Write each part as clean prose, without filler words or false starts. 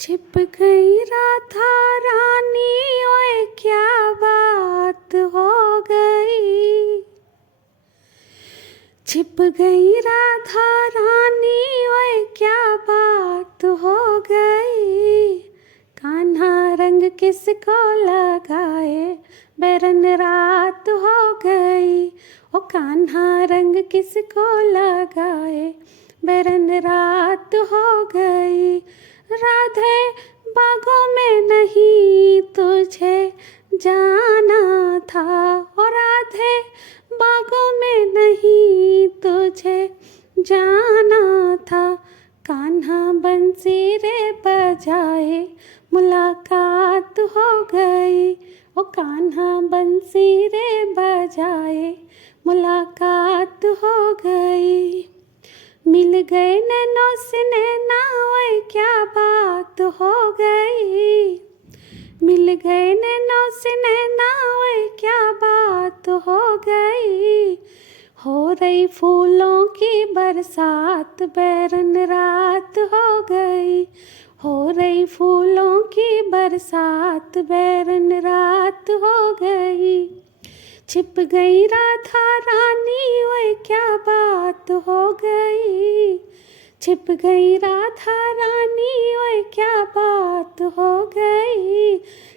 छिप गई राधा रानी, ओए क्या बात हो गई। छिप गई राधा रानी, ओए क्या बात हो गई। कान्हा रंग किसको लगाए, बैरन रात हो गई। ओ कान्हा रंग किसको लगाए, बैरन रात हो गई। राधे बागों में नहीं तुझे जाना था, और राधे बागों में नहीं तुझे जाना था। कान्हा बंसी रे बजाए, मुलाकात हो गई। ओ कान्हा बंसी रे बजाए, मुलाकात हो गई। मिल गए नैनों से नैना, ओए क्या बात हो गई। मिल गए नैनों से नैना, ओए क्या बात हो गई। हो रही फूलों की बरसात, बैरन रात हो गई। हो रही फूलों की बरसात, बैरन रात हो गई। छिप गई राधा रानी, ओए क्या बात हो गई। छिप गई राधा रानी, ओए क्या बात हो गई।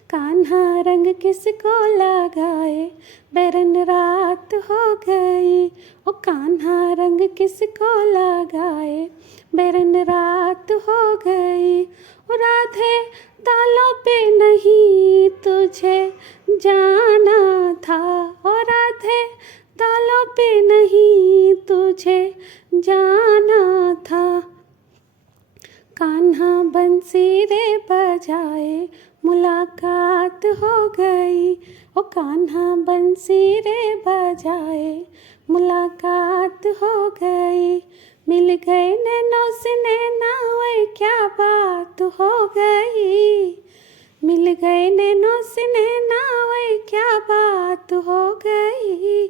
कान्हा रंग किसको लगाए, बैरन रात हो गई। ओ कान्हा रंग किसको लगाए, बैरन रात हो गई। ओ राधे तालों पे नहीं तुझे जाना था, और राधे तालों पे नहीं तुझे जाना था। कान्हा बंसी रे बजाए, मुलाकात हो गई। ओ कान्हा बंसी रे बजाए, मुलाकात हो गई। मिल गए नैनों से नैना, ओए क्या बात हो गई। मिल गए नैनों से नैना, ओए क्या बात हो गई।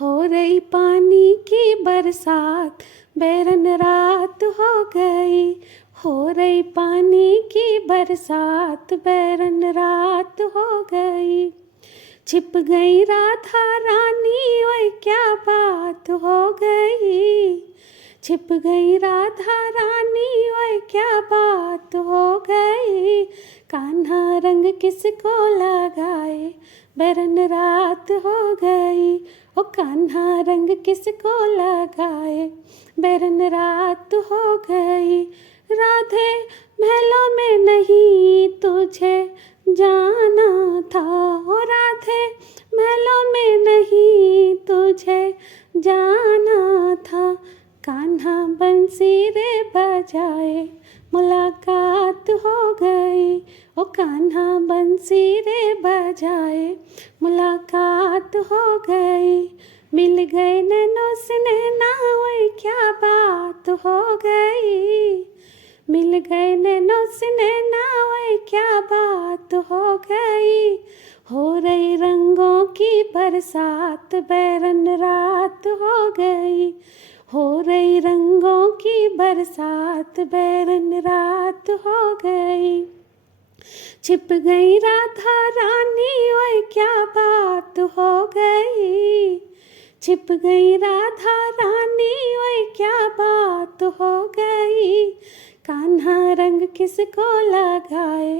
हो रही पानी की बरसात, बैरन रात हो गई। हो रही पानी की बरसात, बैरन रात हो गई। छिप गई राधा रानी, ओए क्या बात हो गई। छिप गई राधा रानी, ओए क्या बात हो गई। कान्हा रंग किसको लगाए, बैरन रात हो गई। ओ कान्हा रंग किसको लगाए, बैरन रात हो गई। राधे महलों में नहीं तुझे जाना था, ओ राधे महलों में नहीं तुझे जाना था। कान्हा बंसी रे बजाए, मुलाकात हो गई। ओ कान्हा बंसी रे बजाए, मुलाकात हो गई। मिल गए नैनों से नैना, ओए क्या बात हो गई। मिल गए नैनों से नैना, ओए क्या बात हो गई। हो रही रंगों की बरसात, बैरन रात हो गई। हो रही रंगों की बरसात, बैरन रात हो गई। छिप गई राधा रानी, ओए क्या बात हो गई। छिप गई राधा रानी, ओए क्या बात हो गई। कान्हा रंग किसको लगाए,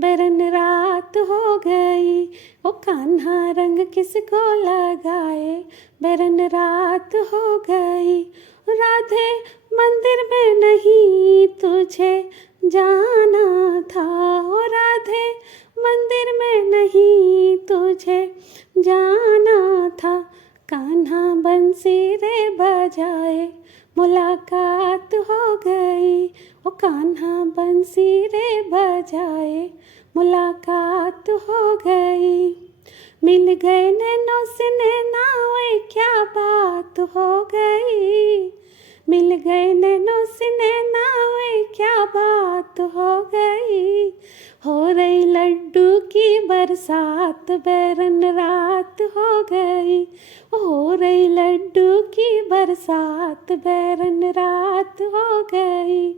बैरन रात हो गई। ओ कान्हा रंग किसको लगाए, बैरन रात हो गई। राधे मंदिर में नहीं तुझे जाना था, ओ राधे मंदिर में नहीं तुझे जाना था। कान्हा बंसी रे बजाए, मुलाकात हो गई। ओ कान्हा बंसी रे बजाए, मुलाकात हो गई। मिल गए नैनों से नैना, ओए क्या बात हो गई। मिल गए नैनों से नैना, ओए क्या बात हो गई। हो रही लड्डू की बरसात, बैरन रात हो गई। हो रही लड्डू की बरसात, बैरन रात हो गई।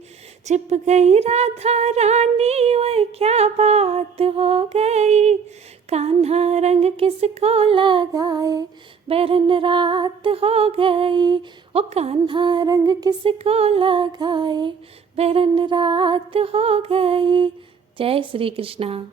छिप गई राधा रानी, हो गई। कान्हा रंग किसको लगाए, बैरन रात हो गई। ओ कान्हा रंग किसको लगाए, बैरन रात हो गई। जय श्री कृष्णा।